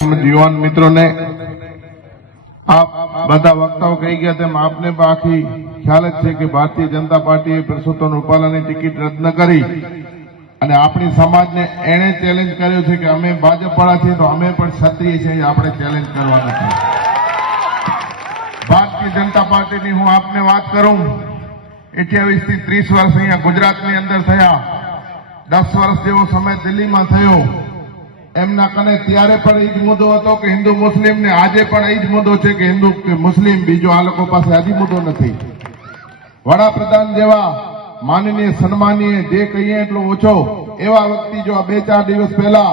યુવાન મિત્રોને આપ બધા વક્તાઓ કહી ગયા તેમ આપને બાકી ખ્યાલ જ છે કે ભારતીય જનતા પાર્ટીએ પરસોત્તમ રૂપાલાની ટિકિટ રદ ન કરી અને આપણી સમાજને એણે ચેલેન્જ કર્યો છે કે અમે ભાજપવાળા છીએ તો અમે પણ ક્ષત્રિય છીએ, આપણે ચેલેન્જ કરવાના છે. ભારતીય જનતા પાર્ટીની હું આપને વાત કરું, 28 થી 30 વર્ષ અહીંયા ગુજરાતની અંદર થયા, 10 વર્ષ જેવો સમય દિલ્હીમાં થયો. એમના કને ત્યારે પણ એ જ મુદ્દો હતો કે હિન્દુ મુસ્લિમ ને આજે પણ એ જ મુદ્દો છે કે હિન્દુ કે મુસ્લિમ, બીજો આ લોકો પાસે હજી મુદ્દો નથી. વડાપ્રધાન જેવા માનનીય સન્માનીય જે કહીએ એટલો ઓછો એવા વ્યક્તિ જો 2-4 દિવસ પહેલા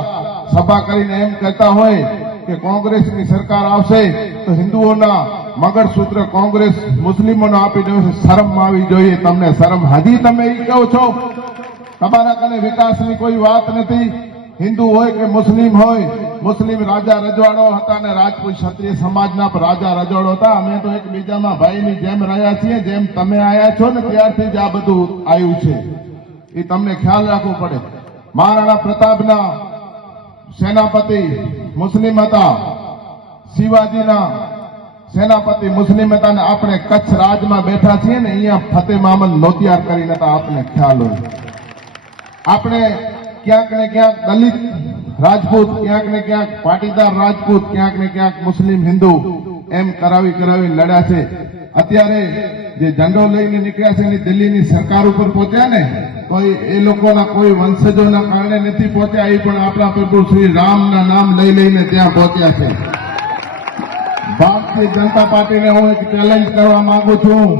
સભા કરીને એમ કહેતા હોય કે કોંગ્રેસની સરકાર આવશે તો હિન્દુઓના મગરસૂત્ર કોંગ્રેસ મુસ્લિમોને આપી દેશે, શરમ આવી જોઈએ. તમને શરમ હજી તમે એ કહો છો? તમારા કને વિકાસની કોઈ વાત નથી. હિન્દુ હોય કે મુસ્લિમ હોય, મુસ્લિમ રાજા રજવાડો હતા અને રાજપૂત ક્ષત્રિય સમાજના રાજા રજવાડો હતા. અમે તો એકબીજામાં ભાઈની જેમ રહ્યા છીએ, જેમ તમે આવ્યા છો ને ત્યારથી જ આ બધું આવ્યું છે. એ તમને ખ્યાલ રાખવો પડે. મહારાણા પ્રતાપના સેનાપતિ મુસ્લિમ હતા, શિવાજીના સેનાપતિ મુસ્લિમ હતા અને આપણે કચ્છ રાજમાં બેઠા છીએ ને અહીંયા ફતેહ મામદ નોતિયાર કરીને હતા. આપને ખ્યાલ હોય. આપણે ક્યાંક ને ક્યાંક દલિત રાજપૂત, ક્યાંક ને ક્યાંક પાટીદાર રાજપૂત, ક્યાંક ને ક્યાંક મુસ્લિમ હિન્દુ એમ કરાવી લડ્યા છે. અત્યારે જે ઝંડો લઈને નીકળ્યા છે એની દિલ્હીની સરકાર ઉપર પહોંચ્યા ને તો એ લોકોના કોઈ વંશજોના કારણે નથી પહોંચ્યા, એ પણ આપણા પ્રભુ શ્રી રામના નામ લઈને ત્યાં પહોંચ્યા છે. ભારતીય જનતા પાર્ટીને હું એક ચેલેન્જ કરવા માંગુ છું.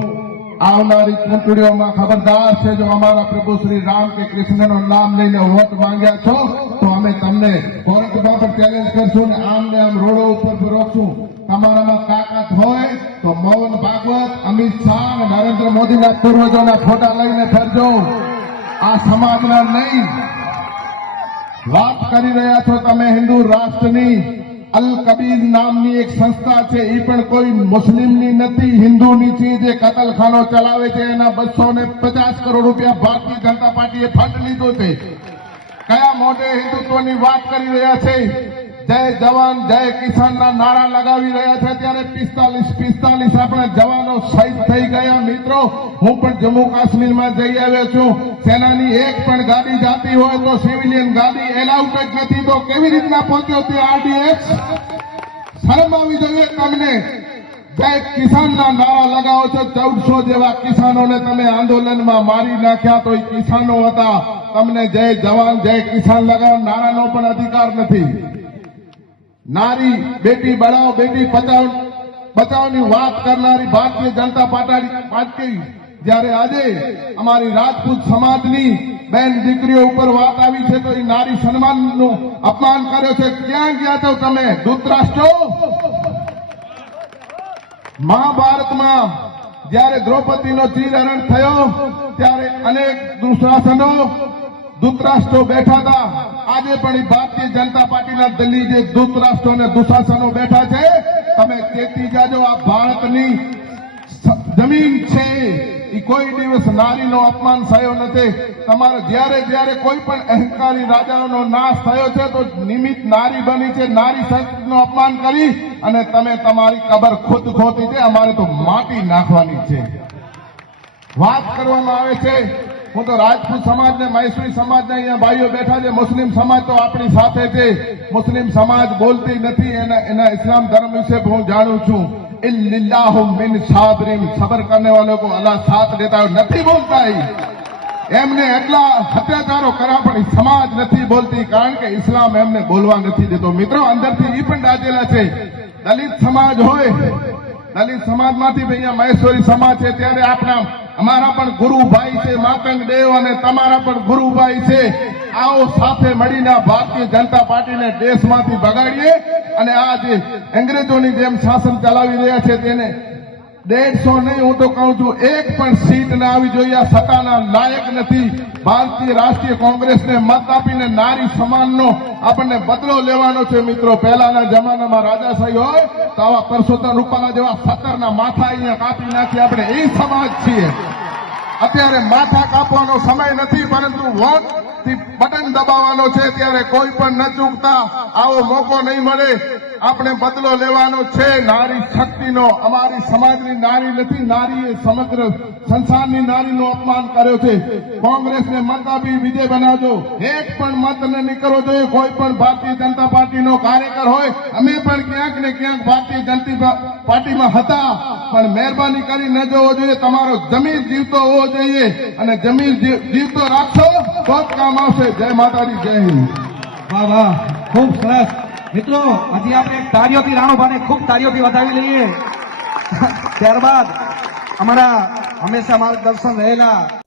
આવનારી ચૂંટણીઓમાં ખબરદાર છે, જો અમારા પ્રભુ શ્રી રામ કે કૃષ્ણનું નામ લઈને વોટ માંગ્યા છો તો અમે તમને કોર્ટમાં પર ચેલેન્જ કરશું ને આમ ને આમ રોડો ઉપર રોકશું. તમારામાં તાકાત હોય તો મોહન ભાગવત, અમિત શાહ અને નરેન્દ્ર મોદીના પૂર્વજોના ફોટા લઈને ફરજો, આ સમાજના નહીં. વાત કરી રહ્યા છો તમે હિન્દુ રાષ્ટ્રની. અલ કબીર નામની એક સંસ્થા છે, એ પણ કોઈ મુસ્લિમની નથી, હિન્દુની છે. જે કતલખાનો ચલાવે છે એના 250 કરોડ રૂપિયા ભારતીય જનતા પાર્ટીએ ફંડ લીધો છે. કયા મોઢે હિન્દુત્વની વાત કરી રહ્યા છે? જય જવાન જય કિસાનના નારા લગાવી રહ્યા છે. ત્યારે 45 આપણા જવાનો શહીદ થઈ ગયા. મિત્રો, હું પણ જમ્મુ કાશ્મીરમાં જઈ આવ્યો છું. સેનાની એક પણ ગાડી જાતી હોય તો સિવિલિયન ગાડી એલાઉડ જ નથી, તો કેવી રીતના પહોંચ્યો તે આરડીએક્સ? શરમ આવી જોઈએ તમને. જય કિસાનના નારા લગાવો છો. 1400 જેવા કિસાનોને તમે આંદોલનમાં મારી નાખ્યા તો એ કિસાનો હતા. તમને જય જવાન જય કિસાન લગાવવા નારાનો પણ અધિકાર નથી. નારી બેટી બચાવો બેટી બચાવની વાત કરનારી ભારતીય જનતા પાર્ટી જ્યારે આજે અમારી રાજપૂત સમાજની બેન દીકરીઓ ઉપર વાત આવી છે તો એ નારી સન્માનનું અપમાન કર્યો છે. ક્યાં ગયા છો તમે ધૃતરાષ્ટ્રો? મહાભારતમાં જ્યારે દ્રૌપદીનો ચીરહરણ થયો ત્યારે અનેક દુશાસનો ધૃતરાષ્ટ્રો બેઠા હતા. આજે પણ ભારતીય જનતા પાર્ટીના દિલ્હી જે ધૃતરાષ્ટ્રો અને દુશાસનો બેઠા છે, તમે ચેતી જાજો. આ ભારતની જમીન છે, એ કોઈ દિવસ નારીનો અપમાન થયો નથી. તમારે જ્યારે કોઈ પણ અહંકારી રાજાઓનો નાશ થયો છે તો નિમિત્ત નારી બની છે. નારી શક્તિનું અપમાન કરી અને તમે તમારી કબર ખુદ ખોતી છે. અમારે તો માટી નાખવાની છે. વાત કરવામાં આવે છે, હું તો રાજપૂત સમાજને, મૈસૂરી સમાજને અહીંયા ભાઈઓ બેઠા છે. મુસ્લિમ સમાજ તો આપણી સાથે છે. મુસ્લિમ સમાજ બોલતી નથી. એના ઇસ્લામ ધર્મ વિશે હું જાણું છું. ઇલ્લિલ્લાહુ મિન સાબરીન, સબર કરને વાલો કો અલ્લાહ સાથ દેતા હોય, નથી બોલતા. એમને એટલા અત્યાચારો કર્યા પણ સમાજ નથી બોલતી, કારણ કે ઇસ્લામ એમને બોલવા નથી દેતો. મિત્રો, અંદરથી એ પણ દાજેલા છે. દલિત સમાજ હોય, દલિત સમાજમાંથી અહીંયા મહેશ્વરી સમાજ છે, ત્યારે અમારા પણ ગુરુભાઈ છે માતંગ દેવ, અને તમારા પણ ગુરુભાઈ છે. આવો સાથે મળીને ભારતીય જનતા પાર્ટીને દેશમાંથી ભગાડીએ અને આ જે અંગ્રેજોની જેમ શાસન ચલાવી રહ્યા છે તેને 150 નહીં, હું તો કહું છું 1 પણ સીટ ના આવી જોઈએ. આ સત્તાના લાયક નથી. ભારતીય રાષ્ટ્રીય કોંગ્રેસને મત આપીને નારી સમાનનો આપણને બદલો લેવાનો છે. મિત્રો, પહેલાના જમાનામાં રાજાશાહી હોય તો આવા પરસોત્તમ રૂપાલા જેવા 17 માથા અહીંયા કાપી નાખી. આપણે એ સમાજ છીએ. અત્યારે માથા કાપવાનો સમય નથી, પરંતુ વોટ થી બટન દબાવવાનો છે ત્યારે કોઈ પણ ન ચૂકતા આવો મોકો નહીં મળે. આપણે બદલો લેવાનો છે નારી શક્તિનો. અમારી સમાજની નારી નથી, નારીએ સમગ્ર સંસારની નારીનું અપમાન કર્યો છે. કોંગ્રેસને મત આપી વિજય બનાવજો. એક પણ મત ન નીકળવો જોઈએ. કોઈ પણ ભારતીય જનતા પાર્ટીનો કાર્યકર હોય, અમે પણ ક્યાંક ને ક્યાંક ભારતીય જનતા પાર્ટીમાં હતા, પણ મહેરબાની કરી ન જવો જોઈએ. તમારો જમીર જીવતો હોવો જોઈએ અને જમીર જીવતો રાખશો તો જ કામ આવશે. જય માતાજી, જય હિન્દ. વાહ વાહ, ખૂબ સરસ. મિત્રો, હજી આપણે તાળીઓથી રાણુભાને ખૂબ તાળીઓથી વધાવી લઈએ. ત્યારબાદ અમારા હંમેશા માર્ગદર્શન રહેલા